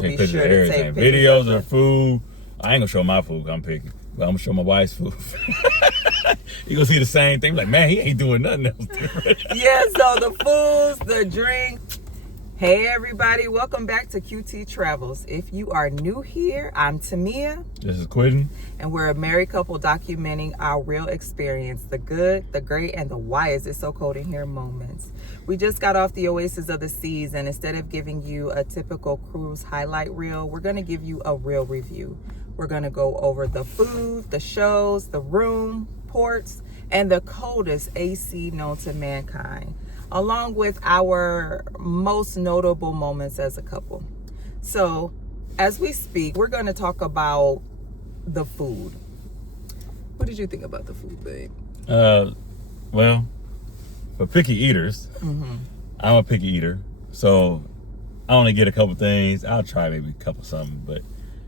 So take be pictures sure of to everything. take pictures Videos of of food. I ain't gonna show my food. I'm picky. But I'm gonna show my wife's food. You gonna see the same thing. Like, man, he ain't doing nothing else different. Yeah, so the foods, the drink. Hey everybody, welcome back to QT Travels. If you are new here, I'm Tamia. This is Quidden. And we're a married couple documenting our real experience, the good, the great, and the why is it so cold in here moments. We just got off the Oasis of the seas, and instead of giving you a typical cruise highlight reel, we're going to give you a real review. We're going to go over the food, the shows, the room, ports, and the coldest AC known to mankind, along with our most notable moments as a couple. So, as we speak, we're going to talk about the food. What did you think about the food, babe? Well, for picky eaters, I'm a picky eater, so I only get a couple things. I'll try maybe a couple something, but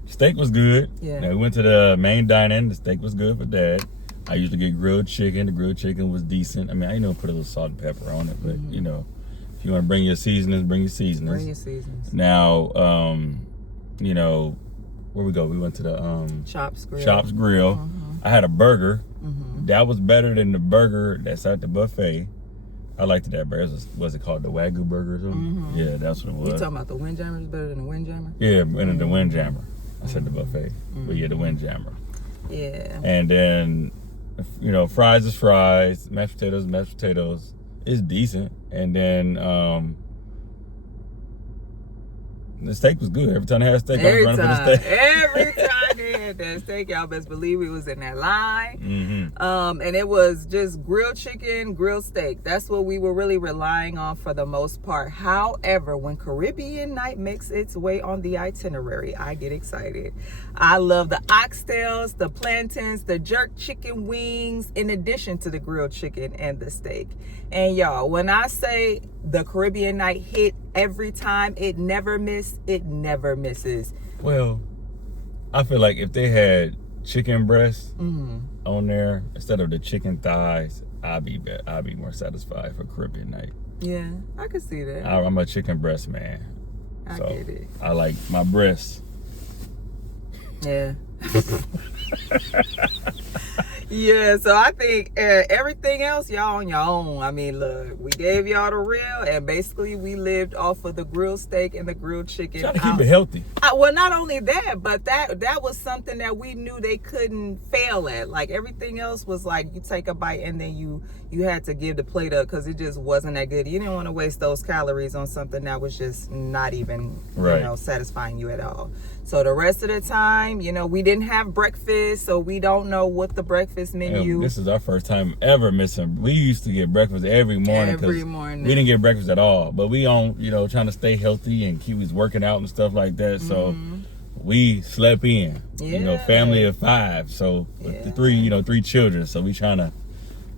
steak was good. Yeah. Now, we went to the main dine-in. The steak was good for Dad. I usually get grilled chicken. The grilled chicken was decent. I mean, I put a little salt and pepper on it, but if you want to bring your seasonings, bring your seasonings. Bring your seasonings. Now, where we go? We went to the Chops Grill. I had a burger. That was better than the burger that's at the buffet. I liked that burger. Was it called the Wagyu burger or something? Yeah, that's what it was. You talking about the Windjammer is better than the Windjammer? Yeah, and the Windjammer. I said the buffet, but yeah, the Windjammer. Yeah. And then, fries is fries, mashed potatoes. It's decent. And then the steak was good. Every time I had a steak, I was running for the steak. Every time they had that steak, y'all best believe we was in that line. And it was just grilled chicken, grilled steak. That's what we were really relying on for the most part. However, when Caribbean night makes its way on the itinerary, I get excited. I love the oxtails, the plantains, the jerk chicken wings, in addition to the grilled chicken and the steak. And y'all, when I say the Caribbean night hit every time, it never misses. Well, I feel like if they had chicken breasts on there instead of the chicken thighs, I'd be more satisfied for Caribbean night. Yeah, I could see that. I'm a chicken breast man. I get it. I like my breasts. Yeah. Yeah, so I think everything else, y'all on your own. I mean, look, we gave y'all the real, and basically we lived off of the grilled steak and the grilled chicken. Trying to keep it healthy. Well, not only that, but that was something that we knew they couldn't fail at. Like, everything else was like, you take a bite and then you had to give the plate up because it just wasn't that good. You didn't want to waste those calories on something that was just not even, satisfying you at all. So the rest of the time, we didn't have breakfast, so we don't know what the breakfast menu. This is our first time ever missing. We used to get breakfast every morning. We didn't get breakfast at all. But we on, trying to stay healthy and keep us working out and stuff like that. So we slept in. Family of 5. So with the 3 children. So we trying to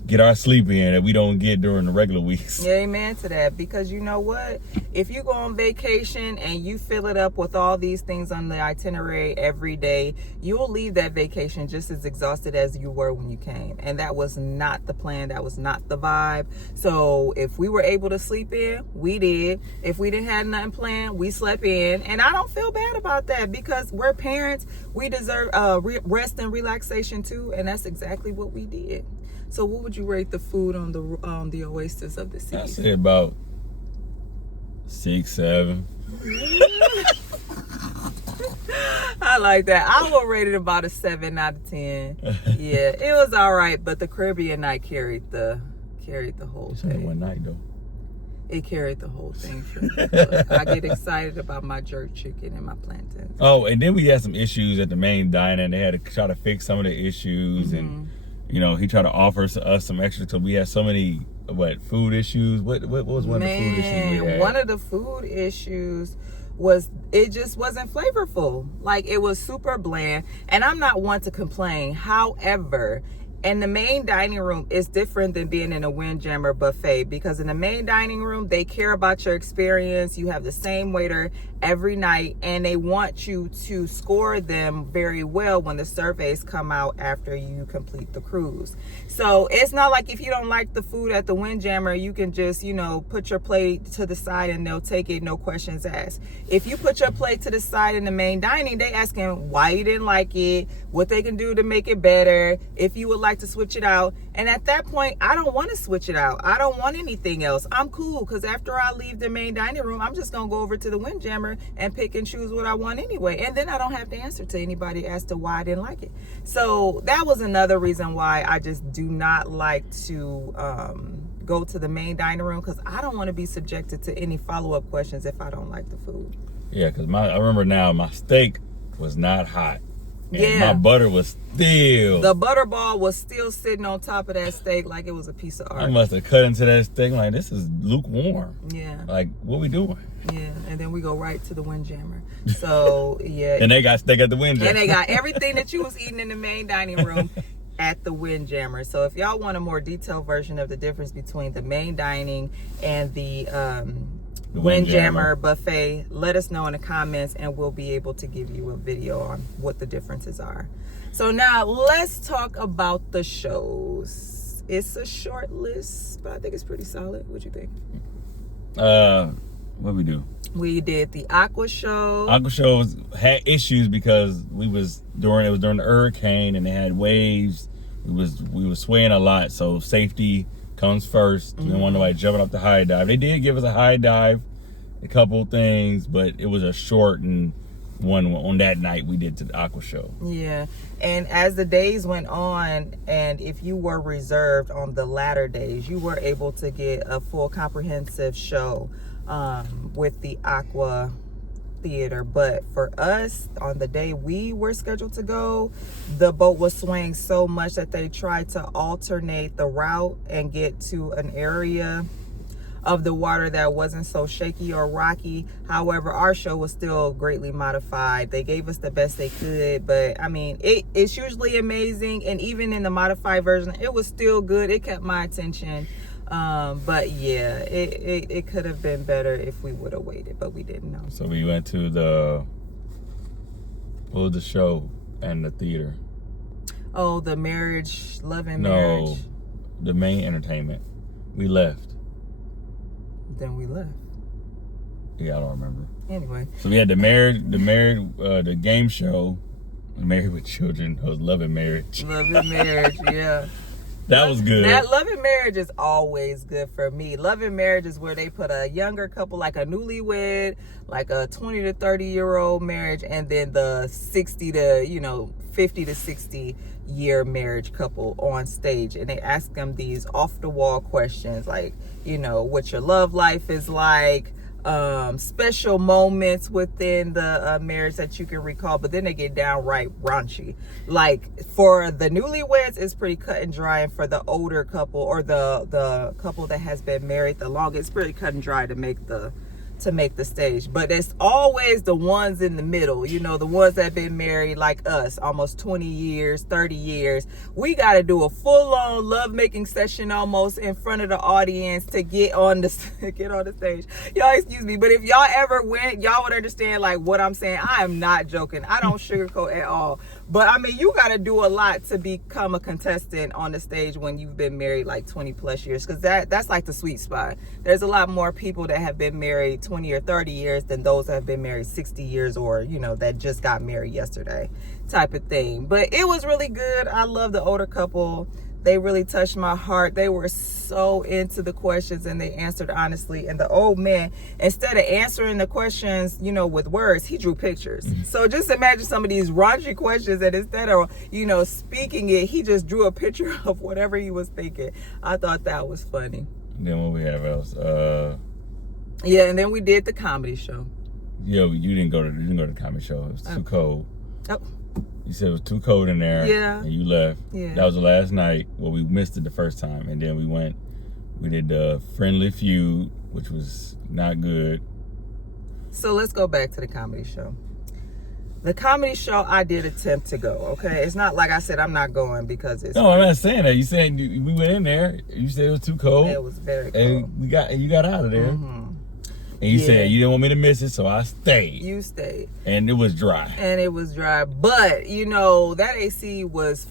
get our sleep in that we don't get during the regular weeks. Yeah, amen to that. Because you know what? If you go on vacation and you fill it up with all these things on the itinerary every day, you'll leave that vacation just as exhausted as you were when you came. And that was not the plan. That was not the vibe. So if we were able to sleep in, we did. If we didn't have nothing planned, we slept in. And I don't feel bad about that because we're parents. We deserve rest and relaxation too. And that's exactly what we did. So what would you rate the food on the Oasis of the Seas? I say about 6, 7. I like that. I will rate it about a 7 out of 10. Yeah, it was all right, but the Caribbean night carried the whole thing. It's only one night though. It carried the whole thing for me. I get excited about my jerk chicken and my plantains. Oh, and then we had some issues at the main dine-in. They had to try to fix some of the issues and. He tried to offer us some extra because we had so many food issues. What was one of the food issues we had? One of the food issues was it just wasn't flavorful. Like, it was super bland. And I'm not one to complain. However, And the main dining room is different than being in a Windjammer buffet, because in the main dining room, they care about your experience. You have the same waiter every night, and they want you to score them very well when the surveys come out after you complete the cruise. So it's not like if you don't like the food at the Windjammer, you can just, you know, put your plate to the side and they'll take it, no questions asked. If you put your plate to the side in the main dining, they asking why you didn't like it, what they can do to make it better, if you would like to switch it out. And at that point, I don't want to switch it out. I don't want anything else. I'm cool, because after I leave the main dining room, I'm just gonna go over to the Windjammer and pick and choose what I want anyway. And then I don't have to answer to anybody as to why I didn't like it. So that was another reason why I just do not like to go to the main dining room, because I don't want to be subjected to any follow-up questions if I don't like the food. Yeah, because I remember now, my steak was not hot. And yeah, my butter was still. The butter ball was still sitting on top of that steak like it was a piece of art. I must have cut into that steak like, this is lukewarm. Yeah. Like, what we doing? Yeah, and then we go right to the Windjammer. So, yeah. And they got steak at the Windjammer. And they got everything that you was eating in the main dining room at the Windjammer. So if y'all want a more detailed version of the difference between the main dining and the Windjammer buffet, let us know in the comments, and we'll be able to give you a video on what the differences are. So now let's talk about the shows. It's a short list, but I think it's pretty solid. What you think? What we do? We did the Aqua show. Aqua show had issues because it was during the hurricane and they had waves. We was swaying a lot, so safety comes first. We didn't want nobody jumping up the high dive. They did give us a high dive, a couple things, but it was a shortened one on that night we did to the Aqua show. Yeah, and as the days went on, and if you were reserved on the latter days, you were able to get a full comprehensive show with the Aqua theater. But for us, on the day we were scheduled to go, the boat was swaying so much that they tried to alternate the route and get to an area of the water that wasn't so shaky or rocky. However, our show was still greatly modified. They gave us the best they could, but I mean, it's usually amazing, and even in the modified version, it was still good. It kept my attention. But yeah, it could have been better if we would have waited, but we didn't know. So we went to the show and the theater. Oh, the marriage, love and marriage. No, the main entertainment. We left. Then we left. Yeah, I don't remember. Anyway. So we had the game show, Married with Children. It was Love and Marriage. Love and Marriage, yeah. That was good. That Love and Marriage is always good for me. Love and Marriage is where they put a younger couple, like a newlywed, like a 20 to 30-year-old marriage, and then the 50 to 60 year marriage couple on stage, and they ask them these off the wall questions like, what your love life is like, special moments within the marriage that you can recall. But then they get downright raunchy. Like for the newlyweds, it's pretty cut and dry, and for the older couple, or the couple that has been married the longest, it's pretty cut and dry to make the stage. But it's always the ones in the middle, the ones that have been married like us almost 20 years, 30 years. We got to do a full-on love-making session almost in front of the audience to get on the stage. Y'all excuse me, but if y'all ever went, y'all would understand like what I'm saying. I am not joking. I don't sugarcoat at all. But I mean, you got to do a lot to become a contestant on the stage when you've been married like 20 plus years, because that's like the sweet spot. There's a lot more people that have been married 20 or 30 years than those that have been married 60 years, or that just got married yesterday type of thing. But it was really good. I love the older couple. They really touched my heart. They were so into the questions, and they answered honestly. And the old man, instead of answering the questions, with words, he drew pictures. So just imagine some of these raunchy questions, and instead of, speaking it, he just drew a picture of whatever he was thinking. I thought that was funny. Then what we have else? Yeah, and then we did the comedy show. Yeah, you didn't go to the comedy show. It was too cold. Oh. You said it was too cold in there. Yeah. And you left. Yeah. That was the last night. Well, we missed it the first time. And then we did the Friendly Feud, which was not good. So let's go back to the comedy show. The comedy show, I did attempt to go, okay? It's not like I said I'm not going because it's... No, I'm not saying that. You said we went in there. You said it was too cold. It was very cold. And you got out of there. Mm-hmm. And you said you didn't want me to miss it, so I stayed. You stayed. And it was dry. But, you know, that AC was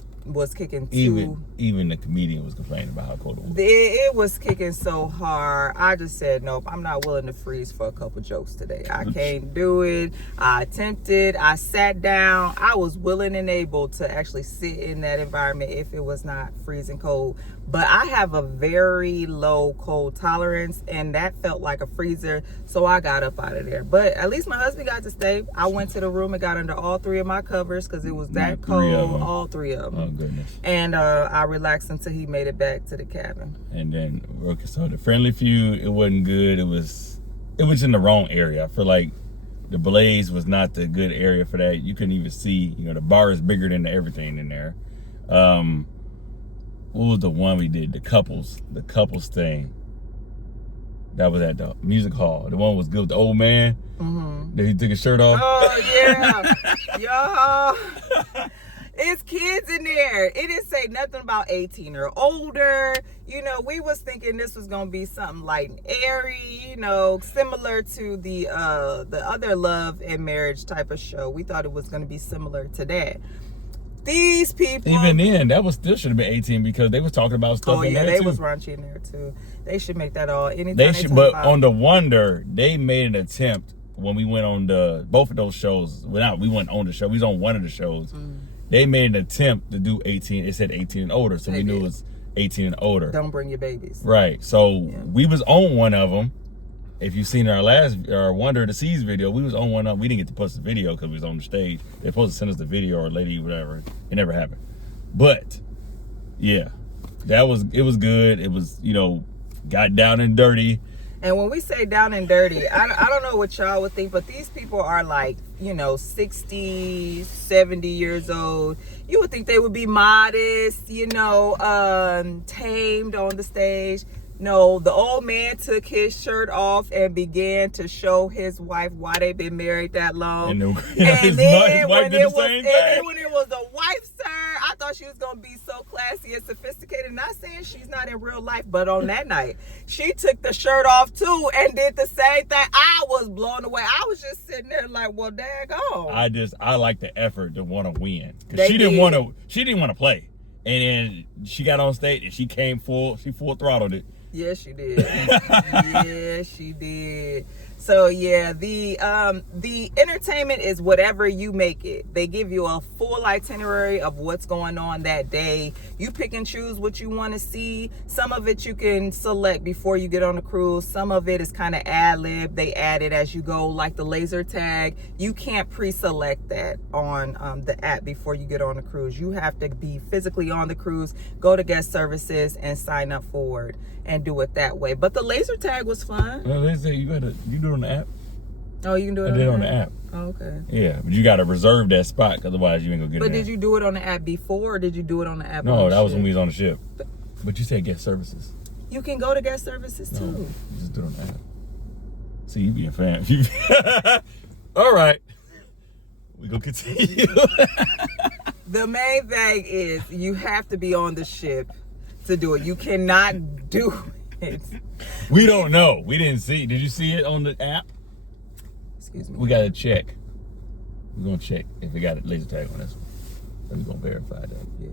kicking too. Even the comedian was complaining about how cold it was. It was kicking so hard. I just said, nope, I'm not willing to freeze for a couple jokes today. I can't do it. I attempted. I sat down. I was willing and able to actually sit in that environment if it was not freezing cold. But I have a very low cold tolerance, and that felt like a freezer, so I got up out of there. But at least my husband got to stay. I went to the room and got under all 3 of my covers because it was that cold, all 3 of them. Oh, goodness. And I relaxed until he made it back to the cabin. And then, okay, so the Friendly Feud, it wasn't good. It was in the wrong area. I feel like the Blaze was not the good area for that. You couldn't even see, you know, the bar is bigger than everything in there. What was the one we did? The couples thing. That was at the music hall. The one was good with the old man. Mm-hmm. That he took his shirt off. Oh, yeah. Yo. It's kids in there. It didn't say nothing about 18 or older. You know, we was thinking this was going to be something light and airy, you know, similar to the other love and marriage type of show. We thought it was going to be similar to that. These people, even then, that was still should have been 18 because they was talking about stuff. Oh yeah, they too. Was raunchy in there too. They should make that all. Anytime they should, but on the Wonder, they made an attempt when we went on both of those shows. Well, we went on the show. We was on one of the shows. Mm. They made an attempt to do 18. It said 18 and older, so we knew it was 18 and older. Don't bring your babies. Right. So we was on one of them. If you've seen our Wonder the Seas video, we was on one up. We didn't get to post the video because we was on the stage. They're supposed to send us the video or lady, whatever. It never happened. But yeah, it was good. It was, you know, got down and dirty. And when we say down and dirty, I don't know what y'all would think, but these people are like, you know, 60, 70 years old. You would think they would be modest, you know, tamed on the stage. No, the old man took his shirt off and began to show his wife why they've been married that long. And then when it was a wife, sir, I thought she was going to be so classy and sophisticated. Not saying she's not in real life, but on that night, she took the shirt off too and did the same thing. I was blown away. I was just sitting there like, well, daggone. I like the effort to want to win. Because she didn't want to play. And then she got on stage and she full throttled it. Yes, she did. Yes, she did. So yeah, the entertainment is whatever you make it. They give you a full itinerary of what's going on that day. You pick and choose what you want to see. Some of it you can select before you get on the cruise. Some of it is kind of ad-lib. They add it as you go, like the laser tag. You can't pre-select that on the app before you get on the cruise. You have to be physically on the cruise, go to guest services and sign up for it and do it that way. But the laser tag was fun. Well, they say you do it on the app. Oh, you can do it. I did it on the app. Oh, okay. Yeah, but you got to reserve that spot, because otherwise you ain't gonna get it. But did you do it on the app before, or did you do it on the app? No, that was when we was on the ship. But you said guest services. You can go to guest services too. No, you just do it on the app. See, you be a fan. All right, we gonna continue. The main thing is you have to be on the ship to do it. You cannot do it. We don't know. We didn't see. Did you see it on the app? Excuse me. We gotta check. We're gonna check if we got a laser tag on this one. Then we're gonna verify that. Yeah,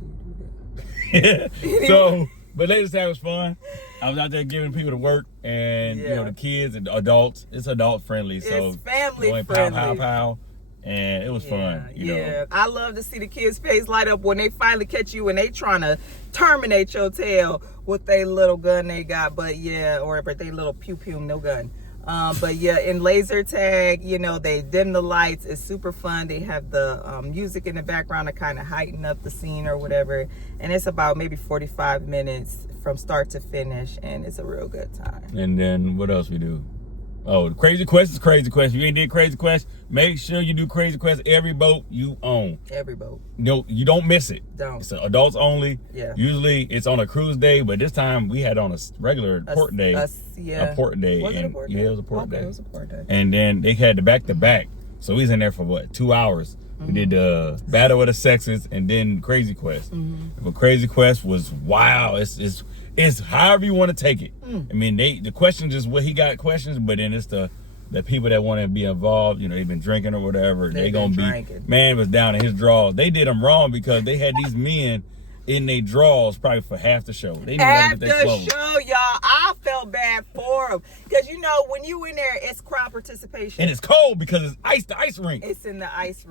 you do that. So, but laser tag was fun. I was out there giving people to work, and you know, the kids and adults. It's adult friendly, so it's family friendly. Pow. And it was fun, you know. I love to see the kids' face light up when they finally catch you and they trying to terminate your tail with their little gun they got, but they little pew no gun. But yeah, in laser tag, you know, they dim the lights. It's super fun. They have the music in the background to kind of heighten up the scene or whatever. And it's about maybe 45 minutes from start to finish, and it's a real good time. And then what else we do? Oh, the Crazy Quest is Crazy Quest. If you ain't did Crazy Quest, make sure you do Crazy Quest every boat you own. Every boat. No, you don't miss it. Don't. It's adults only. Yeah. Usually it's on a cruise day, but this time we had on a regular port day. A port day. Was it a port day? Yeah, it was a port day. It was a port day. And then they had the back-to-back. So we was in there for 2 hours. We did the Battle of the Sexes and then Crazy Quest. But Crazy Quest was wow. It's however you want to take it. I mean, the questions is what he got questions, but then it's the people that want to be involved, you know, they've been drinking or whatever. They gonna be, man was down in his draws. They did him wrong because they had these men in their draws probably for half the show. They half the show, y'all. I felt bad for them because you know when you in there, it's crowd participation, and it's cold because it's ice. The ice rink. It's in the ice.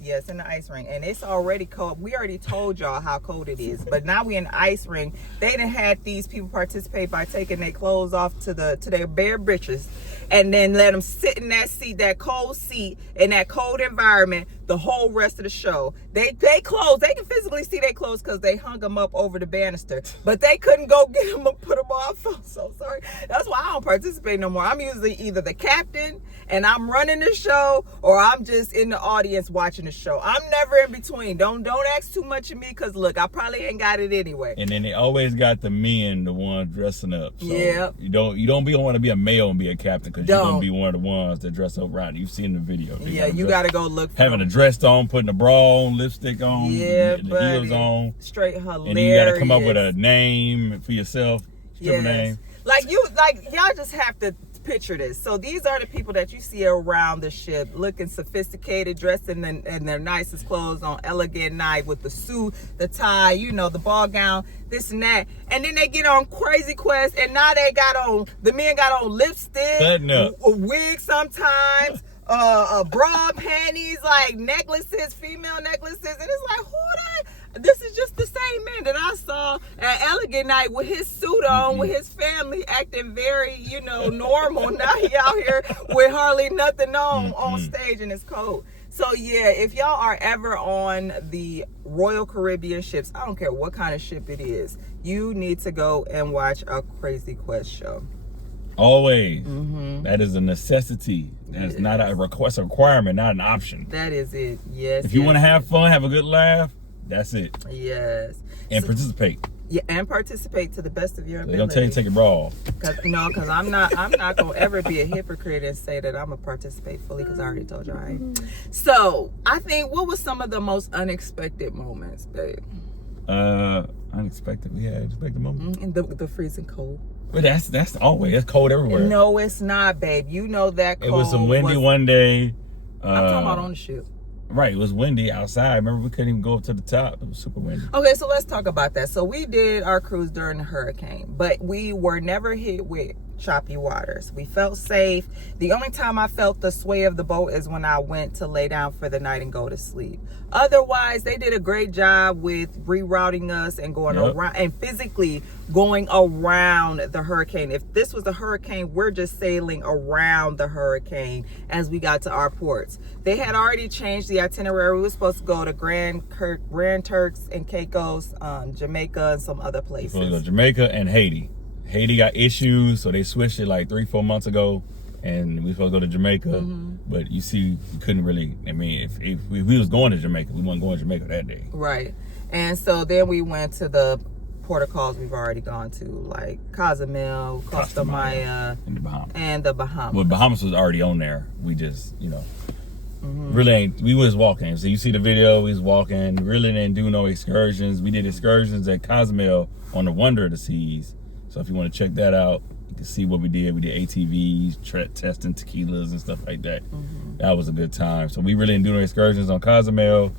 Yes, in the ice rink, and it's already cold. We already told y'all how cold it is, but now we in the ice rink. They done had these people participate by taking their clothes off to their bare britches, and then let them sit in that seat, that cold seat, in that cold environment. The whole rest of the show, they clothes, they can physically see their clothes because they hung them up over the banister, but they couldn't go get them and put them off. I'm so sorry. That's why I don't participate no more. I'm usually either the captain and I'm running the show, or I'm just in the audience watching the show. I'm never in between. Don't ask too much of me because look, I probably ain't got it anyway. And then they always got the men, the ones dressing up. So yeah. You don't want to be a male and be a captain because you're gonna be one of the ones that dress up right. You've seen the video. Yeah, you gotta go look for having a dress on, putting a bra on, lipstick on, yeah, the heels on. Straight hilarious. And then you gotta come up with a name for yourself, stripper name. Like y'all just have to picture this. So these are the people that you see around the ship, looking sophisticated, dressed in their nicest clothes on elegant night with the suit, the tie, you know, the ball gown, this and that. And then they get on Crazy Quest, and now the men got on lipstick, wigs sometimes. Bra, panties, like necklaces, female necklaces, and it's like, who that? This is just the same man that I saw at Elegant Night with his suit on, with his family acting very, you know, normal. Now he out here with hardly nothing on stage, and it's cold. So yeah, if y'all are ever on the Royal Caribbean ships, I don't care what kind of ship it is, you need to go and watch a Crazy Quest show. Always. That is a necessity. That's not a request, a requirement, not an option. That is it. Yes. If you want to have fun, have a good laugh, that's it. Yes. And participate. Yeah, and participate to the best of your ability. They're gonna tell you to take your bra off. Because I'm not gonna ever be a hypocrite and say that I'm gonna participate fully because I already told you I ain't. So I think, what was some of the most unexpected moments, babe? Unexpected. We had unexpected moments. The freezing cold. But that's always, it's cold everywhere. No, it's not, babe. You know that cold. It was some windy one day. I'm talking about on the ship. Right, it was windy outside. Remember, we couldn't even go up to the top. It was super windy. Okay, so let's talk about that. So we did our cruise during the hurricane, but we were never hit with choppy waters. We felt safe. The only time I felt the sway of the boat is when I went to lay down for the night and go to sleep. Otherwise, they did a great job with rerouting us and going around and physically going around the hurricane. If this was a hurricane, we're just sailing around the hurricane as we got to our ports. They had already changed the itinerary. We were supposed to go to Grand Turks and Caicos, Jamaica, and some other places. We're supposed to go to Jamaica and Haiti. Haiti got issues, so they switched it like 3-4 months ago, and we supposed to go to Jamaica. But you see, you couldn't really. I mean, if we was going to Jamaica, we weren't going to Jamaica that day. Right, and so then we went to the port of calls we've already gone to, like Cozumel, Costa Maya, and the Bahamas. Well, Bahamas was already on there. We just, you know, really ain't. We was walking. So you see the video. We was walking. Really didn't do no excursions. We did excursions at Cozumel on the Wonder of the Seas. So if you want to check that out, you can see what we did. We did ATVs, testing tequilas and stuff like that. That was a good time. So we really didn't do no excursions on Cozumel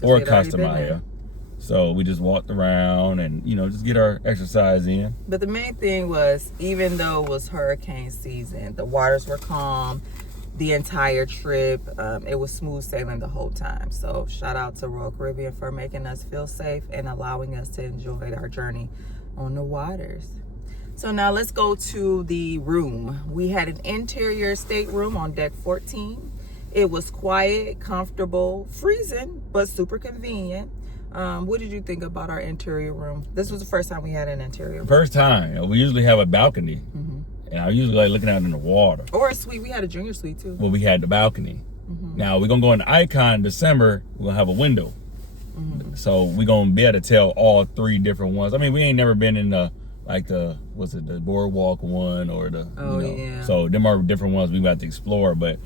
or Costa Maya. So we just walked around and, you know, just get our exercise in. But the main thing was, even though it was hurricane season, the waters were calm the entire trip. It was smooth sailing the whole time. So shout out to Royal Caribbean for making us feel safe and allowing us to enjoy our journey on the waters. So now let's go to the room. We had an interior stateroom on deck 14. It was quiet, comfortable, freezing, but super convenient. What did you think about our interior room? This was the first time we had an interior room. First time. You know, we usually have a balcony. And I usually like looking out in the water. Or a suite. We had a junior suite too. Well, we had the balcony. Now we're going to go in the Icon in December. We're going to have a window. So we're going to be able to tell all 3 different ones. I mean, we ain't never been in the the boardwalk one or the, so them are different ones we got to explore. But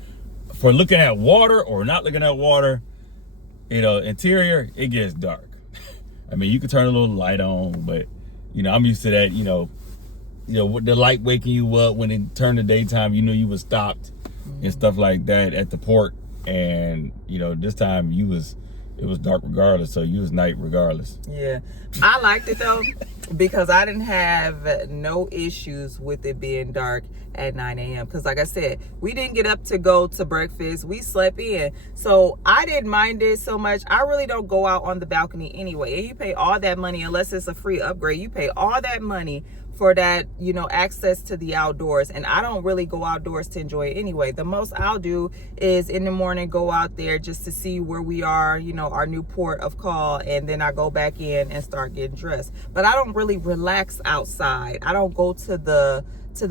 for looking at water or not looking at water, interior, it gets dark. I mean, you can turn a little light on, but, I'm used to that, with the light waking you up when it turned to daytime, you was stopped and stuff like that at the port. And, this time it was dark regardless, so you was night regardless. Yeah. I liked it though, because I didn't have no issues with it being dark at 9 a.m. Because like I said, we didn't get up to go to breakfast. We slept in. So I didn't mind it so much. I really don't go out on the balcony anyway. And you pay all that money, unless it's a free upgrade, you pay all that money for that, access to the outdoors. And I don't really go outdoors to enjoy it anyway. The most I'll do is in the morning go out there just to see where we are, our new port of call, and then I go back in and start getting dressed. But I don't really relax outside. I don't go to the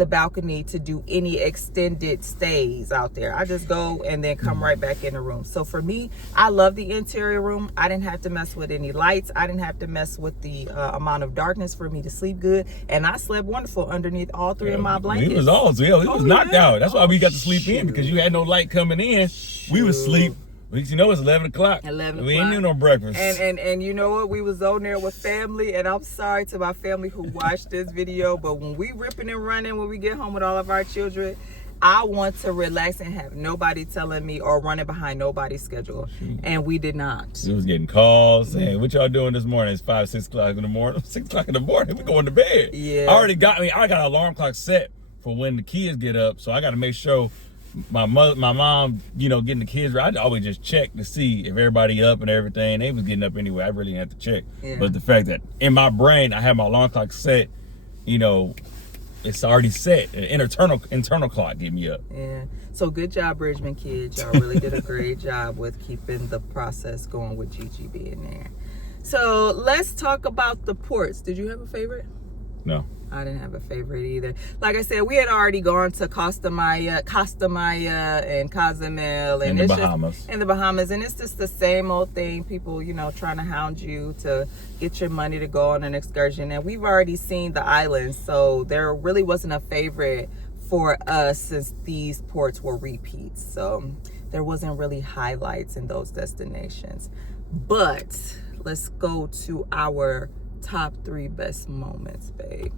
balcony to do any extended stays out there. I just go and then come right back in the room. So for me, I love the interior room. I didn't have to mess with any lights. I didn't have to mess with the amount of darkness for me to sleep good. And I slept wonderful underneath all three of my blankets. We was knocked out. That's why we got to sleep in, because you had no light coming in. We was sleep. It's 11 o'clock. 11 o'clock. We ain't doing no breakfast. And you know what? We was on there with family, and I'm sorry to my family who watched this video, but when we ripping and running, when we get home with all of our children, I want to relax and have nobody telling me or running behind nobody's schedule. And we did not. We was getting calls saying, what y'all doing this morning? It's 5, 6 o'clock in the morning. 6 o'clock in the morning, we going to bed. Yeah. I got an alarm clock set for when the kids get up, so I got to make sure my mom, getting the kids ready. I always just check to see if everybody up and everything. They was getting up anyway. I really didn't have to check. Yeah. But the fact that in my brain I have my alarm clock set, it's already set. An internal clock get me up. Yeah. So good job, Bridgman kids. Y'all really did a great job with keeping the process going with Gigi being there. So let's talk about the ports. Did you have a favorite? No. I didn't have a favorite either. Like I said, we had already gone to Costa Maya and Cozumel and in the Bahamas. In the Bahamas, and it's just the same old thing. People, trying to hound you to get your money to go on an excursion. And we've already seen the islands, so there really wasn't a favorite for us since these ports were repeats. So there wasn't really highlights in those destinations. But let's go to our top 3 best moments, babe.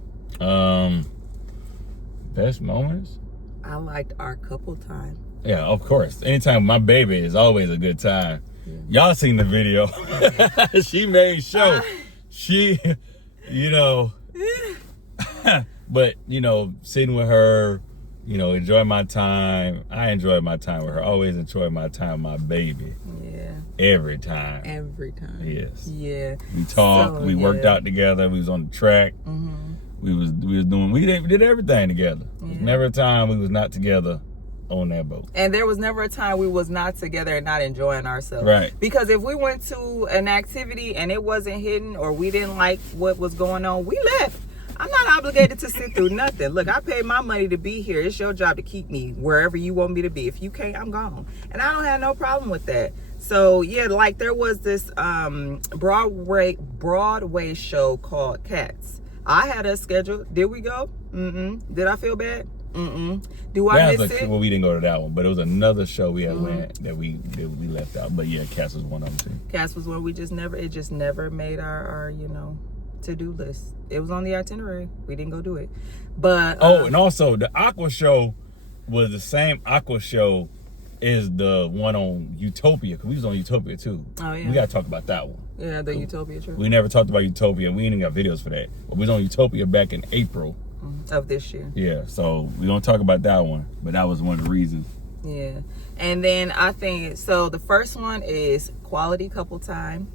Best moments? I liked our couple time. Yeah, of course. Anytime with my baby is always a good time. Yeah. Y'all seen the video. She made sure. She, but, sitting with her, enjoy my time. I enjoy my time with her. Always enjoy my time with my baby. Yeah. Every time. Yes. Yeah. We talked. We worked out together. We was on the track. Mm-hmm. We did everything together. Yeah. There's never a time we was not together on that boat. And there was never a time we was not together and not enjoying ourselves. Right. Because if we went to an activity and it wasn't hidden or we didn't like what was going on, we left. I'm not obligated to sit through nothing. Look, I paid my money to be here. It's your job to keep me wherever you want me to be. If you can't, I'm gone. And I don't have no problem with that. So yeah, like there was this Broadway show called Cats. I had a schedule. Did we go? Did I feel bad? Do I miss it? Well, we didn't go to that one, but it was another show we had went that we left out. But yeah, Cats was one of them too. Cats was one it just never made our to-do list. It was on the itinerary. We didn't go do it. But and also the Aqua show was the same Aqua show as the one on Utopia, because we was on Utopia too. Oh yeah. We gotta talk about that one. Yeah, the Utopia trip. We never talked about Utopia. We ain't even got videos for that. But we was on Utopia back in April of this year. Yeah, so we don't talk about that one, but that was one of the reasons. Yeah. And then I think so the first one is quality couple time,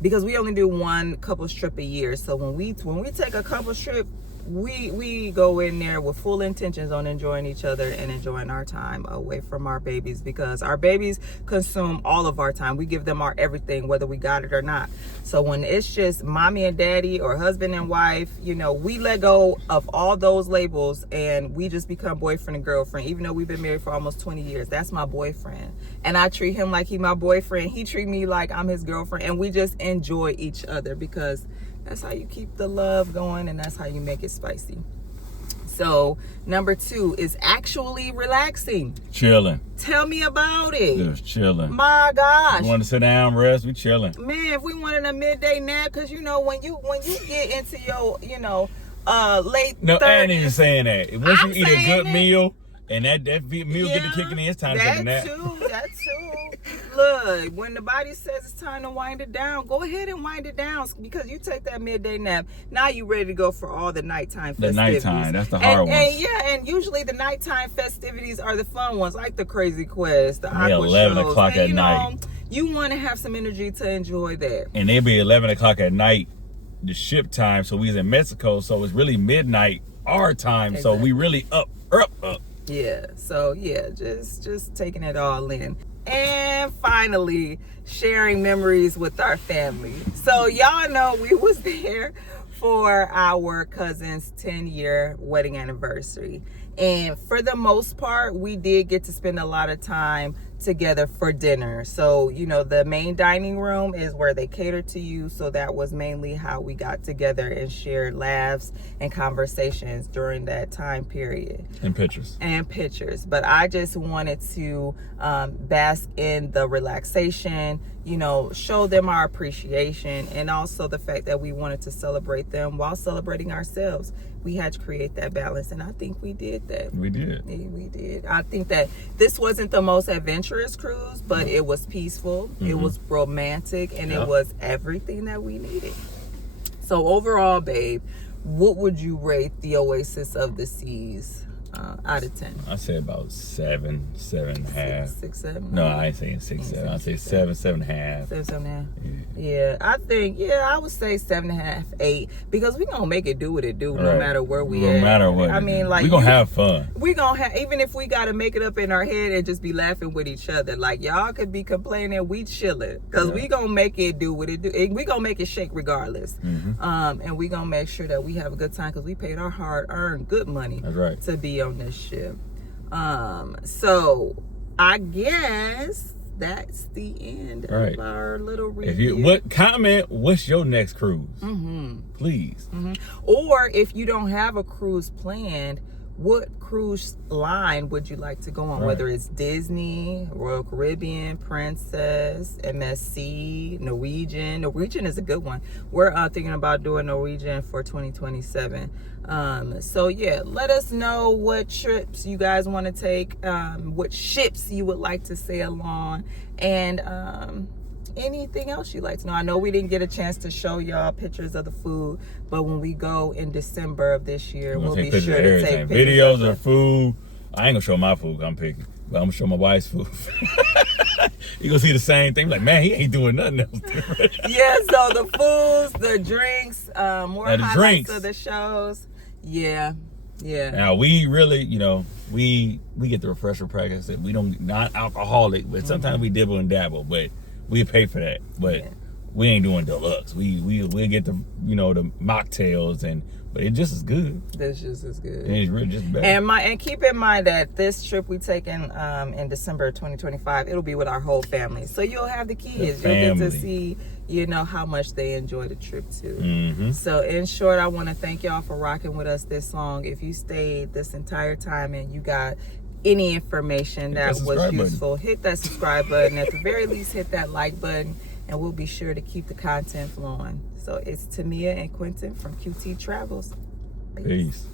because we only do one couples trip a year. So when we take a couples trip, we go in there with full intentions on enjoying each other and enjoying our time away from our babies, because our babies consume all of our time. We give them our everything, whether we got it or not. So when it's just mommy and daddy or husband and wife, we let go of all those labels and we just become boyfriend and girlfriend. Even though we've been married for almost 20 years, that's my boyfriend. And I treat him like he's my boyfriend. He treat me like I'm his girlfriend, and we just enjoy each other, because that's how you keep the love going and that's how you make it spicy. So number 2 is actually relaxing. Chilling. Tell me about it. Just chilling. My gosh. You want to sit down, rest? We chilling. Man, if we wanted a midday nap, because you know when you get into your late 30s. No, I ain't even saying that. Once you eat a good it. meal and that meal get to kicking in, it's time to take a nap. That too. Look, when the body says it's time to wind it down, go ahead and wind it down, because you take that midday nap. Now you ready to go for all the nighttime festivities. The nighttime, that's the hard one. And usually the nighttime festivities are the fun ones, like the Crazy Quest, the Aqua 11 shows. o'clock at night. You want to have some energy to enjoy that. And they be 11 o'clock at night, the ship time. So we was in Mexico, so it's really midnight our time. Exactly. So we really up. Yeah. So yeah, just taking it all in. And finally, sharing memories with our family. So y'all know we was there for our cousin's 10-year wedding anniversary. And for the most part, we did get to spend a lot of time together for dinner. So, the main dining room is where they cater to you. So that was mainly how we got together and shared laughs and conversations during that time period. And pictures. But I just wanted to bask in the relaxation, show them our appreciation, and also the fact that we wanted to celebrate them while celebrating ourselves. We had to create that balance, and I think we did that. We did. Yeah, we did. I think that this wasn't the most adventurous cruise, but it was peaceful, it was romantic, and it was everything that we needed. So overall, babe, what would you rate the Oasis of the Seas out of 10? I say about 7, 7.5. 6, 7? No, I ain't saying 6, 7. I say 7, 7.5. 7, 7.5. Yeah, I think, I would say 7.5, 8, because we gonna make it do what it do, no matter where we at. No matter what. I mean, like, we gonna have fun. We gonna have, even if we gotta make it up in our head and just be laughing with each other. Like, y'all could be complaining, we chilling, because we gonna make it do what it do. We gonna make it shake regardless. And we gonna make sure that we have a good time, because we paid our hard-earned good money. That's right. To be on this ship. So I guess that's the end of our little review. Comment what's your next cruise? Please. Or if you don't have a cruise planned, what cruise line would you like to go on? Whether it's Disney, Royal Caribbean, Princess, MSC, Norwegian. Norwegian is a good one. We're thinking about doing Norwegian for 2027. So yeah, let us know what trips you guys want to take, what ships you would like to sail on, and anything else you'd like to know. I know we didn't get a chance to show y'all pictures of the food, but when we go in December of this year, we'll be sure to take videos of food. I ain't gonna show my food, I'm picking, but I'm gonna show my wife's food. You gonna see the same thing, like, man, he ain't doing nothing else different. Yeah, so the foods, the drinks, more highlights of the shows. Yeah. Now we really, we get the refresher practice. We don't, not alcoholic, but sometimes we dibble and dabble, but we pay for that. But we ain't doing deluxe. We get the the mocktails, but it just as good. It's just as good. It's really just better. And keep in mind that this trip we taking in December 2025, it'll be with our whole family. So you'll have the kids. You'll get to see how much they enjoy the trip too. So in short, I want to thank y'all for rocking with us this long. If you stayed this entire time and you got any information that was useful, hit that subscribe button. At the very least, hit that like button, and we'll be sure to keep the content flowing. So it's Tamia and Quentin from QT Travels. Peace.